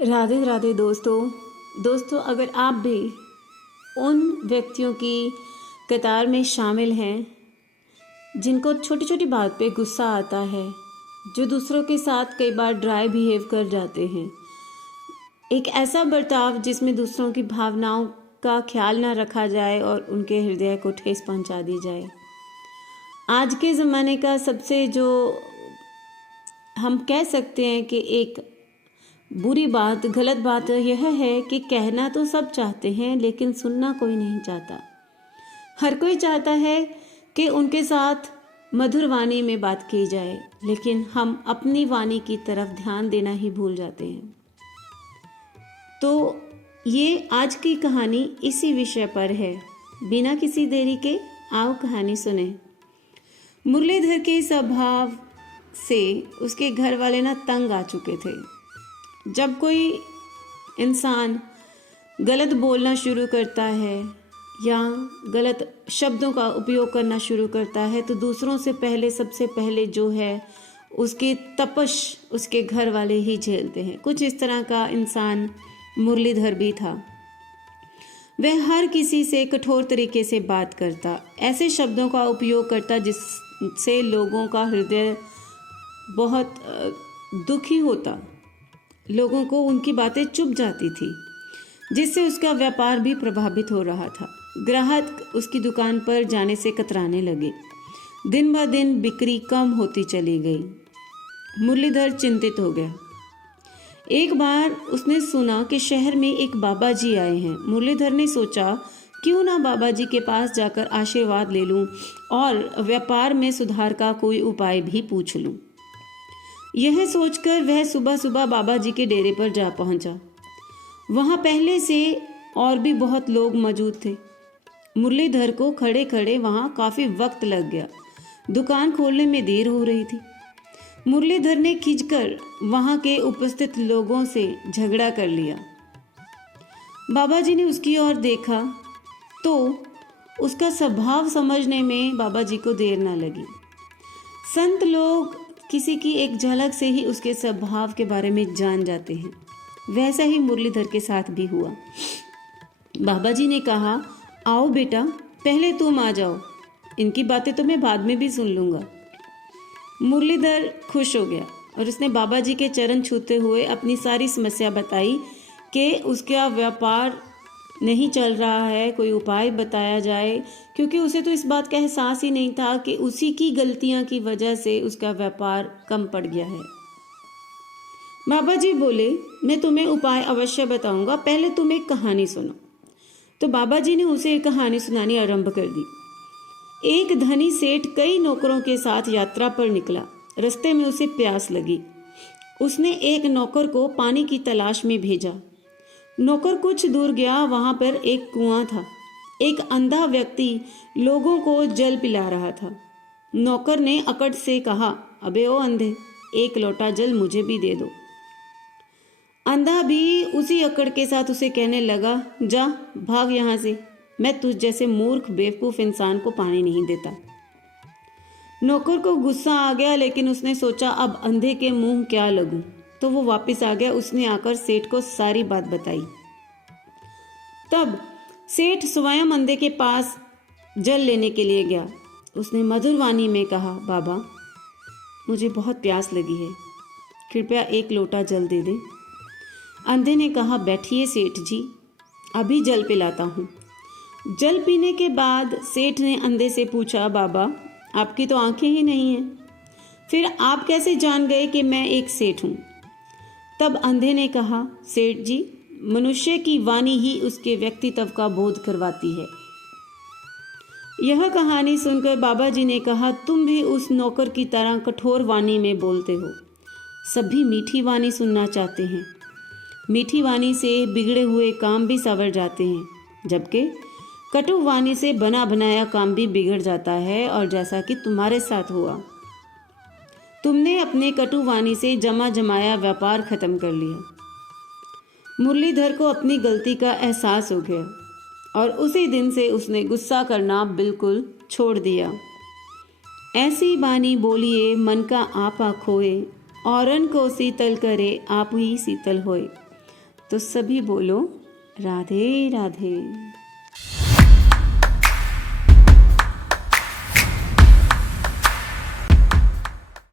राधे राधे दोस्तों, अगर आप भी उन व्यक्तियों की कतार में शामिल हैं जिनको छोटी छोटी बात पे गुस्सा आता है, जो दूसरों के साथ कई बार ड्राई बिहेव कर जाते हैं, एक ऐसा बर्ताव जिसमें दूसरों की भावनाओं का ख्याल ना रखा जाए और उनके हृदय को ठेस पहुंचा दी जाए। आज के ज़माने का सबसे जो हम कह सकते हैं कि एक बुरी बात, गलत बात यह है कि कहना तो सब चाहते हैं लेकिन सुनना कोई नहीं चाहता। हर कोई चाहता है कि उनके साथ मधुर वाणी में बात की जाए, लेकिन हम अपनी वाणी की तरफ ध्यान देना ही भूल जाते हैं। तो ये आज की कहानी इसी विषय पर है। बिना किसी देरी के आओ कहानी सुने। मुरलीधर के स्वभाव से उसके घर वाले ना तंग आ चुके थे। जब कोई इंसान गलत बोलना शुरू करता है या गलत शब्दों का उपयोग करना शुरू करता है तो दूसरों से पहले, सबसे पहले जो है उसकी तपश उसके घर वाले ही झेलते हैं। कुछ इस तरह का इंसान मुरलीधर भी था। वह हर किसी से कठोर तरीके से बात करता, ऐसे शब्दों का उपयोग करता जिससे लोगों का हृदय बहुत दुखी होता। लोगों को उनकी बातें चुभ जाती थी, जिससे उसका व्यापार भी प्रभावित हो रहा था। ग्राहक उसकी दुकान पर जाने से कतराने लगे। दिन ब दिन बिक्री कम होती चली गई। मुरलीधर चिंतित हो गया। एक बार उसने सुना कि शहर में एक बाबा जी आए हैं। मुरलीधर ने सोचा, क्यों ना बाबा जी के पास जाकर आशीर्वाद ले लूं और व्यापार में सुधार का कोई उपाय भी पूछ लूं। यह सोचकर वह सुबह सुबह बाबा जी के डेरे पर जा पहुंचा। वहां पहले से और भी बहुत लोग मौजूद थे। मुरलीधर को खड़े खड़े वहां काफी वक्त लग गया। दुकान खोलने में देर हो रही थी। मुरलीधर ने खिंचकर वहां के उपस्थित लोगों से झगड़ा कर लिया। बाबा जी ने उसकी ओर देखा तो उसका स्वभाव समझने में बाबा जी को देर ना लगी। संत लोग किसी की एक झलक से ही उसके स्वभाव के बारे में जान जाते हैं। वैसा ही मुरलीधर के साथ भी हुआ। बाबा जी ने कहा, आओ बेटा, पहले तुम आ जाओ, इनकी बातें तो मैं बाद में भी सुन लूंगा। मुरलीधर खुश हो गया और उसने बाबा जी के चरण छूते हुए अपनी सारी समस्या बताई कि उसका व्यापार नहीं चल रहा है, कोई उपाय बताया जाए, क्योंकि उसे तो इस बात का एहसास ही नहीं था कि उसी की गलतियां की वजह से उसका व्यापार कम पड़ गया है। बाबा जी बोले, मैं तुम्हें उपाय अवश्य बताऊंगा, पहले तुम एक कहानी सुनो। तो बाबा जी ने उसे एक कहानी सुनानी आरंभ कर दी। एक धनी सेठ कई नौकरों के साथ यात्रा पर निकला। रास्ते में उसे प्यास लगी। उसने एक नौकर को पानी की तलाश में भेजा। नौकर कुछ दूर गया, वहां पर एक कुआं था। एक अंधा व्यक्ति लोगों को जल पिला रहा था। नौकर ने अकड़ से कहा, अबे ओ अंधे, एक लोटा जल मुझे भी दे दो। अंधा भी उसी अकड़ के साथ उसे कहने लगा, जा भाग यहां से, मैं तुझ जैसे मूर्ख बेवकूफ इंसान को पानी नहीं देता। नौकर को गुस्सा आ गया, लेकिन उसने सोचा अब अंधे के मुंह क्या लगूं, तो वो वापस आ गया। उसने आकर सेठ को सारी बात बताई। तब सेठ स्वयं अंधे के पास जल लेने के लिए गया। उसने मधुर वाणी में कहा, बाबा, मुझे बहुत प्यास लगी है, कृपया एक लोटा जल दे दे। अंधे ने कहा, बैठिए सेठ जी, अभी जल पिलाता हूँ। जल पीने के बाद सेठ ने अंधे से पूछा, बाबा, आपकी तो आंखें ही नहीं हैं, फिर आप कैसे जान गए कि मैं एक सेठ हूँ? तब अंधे ने कहा, सेठ जी, मनुष्य की वाणी ही उसके व्यक्तित्व का बोध करवाती है। यह कहानी सुनकर बाबा जी ने कहा, तुम भी उस नौकर की तरह कठोर वाणी में बोलते हो। सभी मीठी वाणी सुनना चाहते हैं। मीठी वाणी से बिगड़े हुए काम भी संवर जाते हैं, जबकि कटु वाणी से बना बनाया काम भी बिगड़ जाता है। और जैसा कि तुम्हारे साथ हुआ, तुमने अपने कटु वाणी से जमा जमाया व्यापार खत्म कर लिया। मुरलीधर को अपनी गलती का एहसास हो गया और उसी दिन से उसने गुस्सा करना बिल्कुल छोड़ दिया। ऐसी बानी बोलिए मन का आपा खोए, औरन को शीतल करे आप ही शीतल होए। तो सभी बोलो राधे राधे।